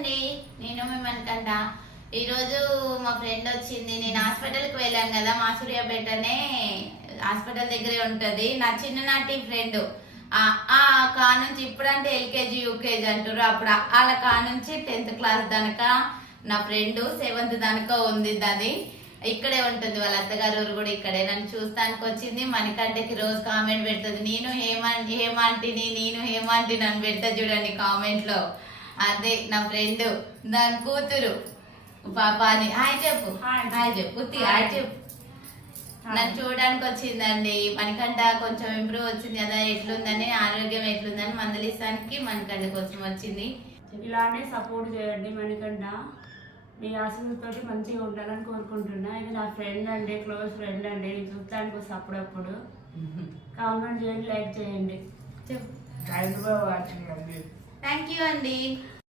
అండి, నేను మిమ్మల్ని ఈరోజు మా ఫ్రెండ్ వచ్చింది. నేను హాస్పిటల్కి వెళ్ళాను కదా, మా సూర్యాపేటనే హాస్పిటల్ దగ్గరే ఉంటుంది. నా చిన్ననాటి ఫ్రెండ్ కా నుంచి ఇప్పుడంటే ఎల్కేజీ యూకేజీ అంటారు, అప్పుడు వాళ్ళ కా నుంచి 10th క్లాస్ దానిక నా ఫ్రెండ్ 7th దానిక ఉంది. అది ఇక్కడే ఉంటుంది, వాళ్ళ అత్తగారు ఊరు కూడా ఇక్కడే. నన్ను చూస్తానికి వచ్చింది. మణికంఠకి రోజు కామెంట్ పెడుతుంది, నేను హేమాంటిని అని పెడతా చూడండి కామెంట్ లో. అదే నా ఫ్రెండ్, దాని కూతురు పాపాని. హాయ్ చెప్పు, హాయ్ చెప్పు, హాయ్ చెప్పు. నన్ను చూడడానికి వచ్చిందండి. మణికంఠ కొంచెం ఇంప్రూవ్ వచ్చింది కదా, ఎట్లుందని, ఆరోగ్యం ఎట్లుందని మందలిస్తానికి మణికంఠ కోసం వచ్చింది. ఇలానే సపోర్ట్ చేయండి మణికంఠ, మీ ఆశీర్వాదంతో మంచిగా ఉండాలని కోరుకుంటున్నా. ఇది నా ఫ్రెండ్ అండి, క్లోజ్ ఫ్రెండ్ అండి. చూస్తానికి వస్తే అప్పుడప్పుడు కామెంట్ చేయండి, లైక్ చేయండి. చెప్పు. థ్యాంక్ యూ అండి.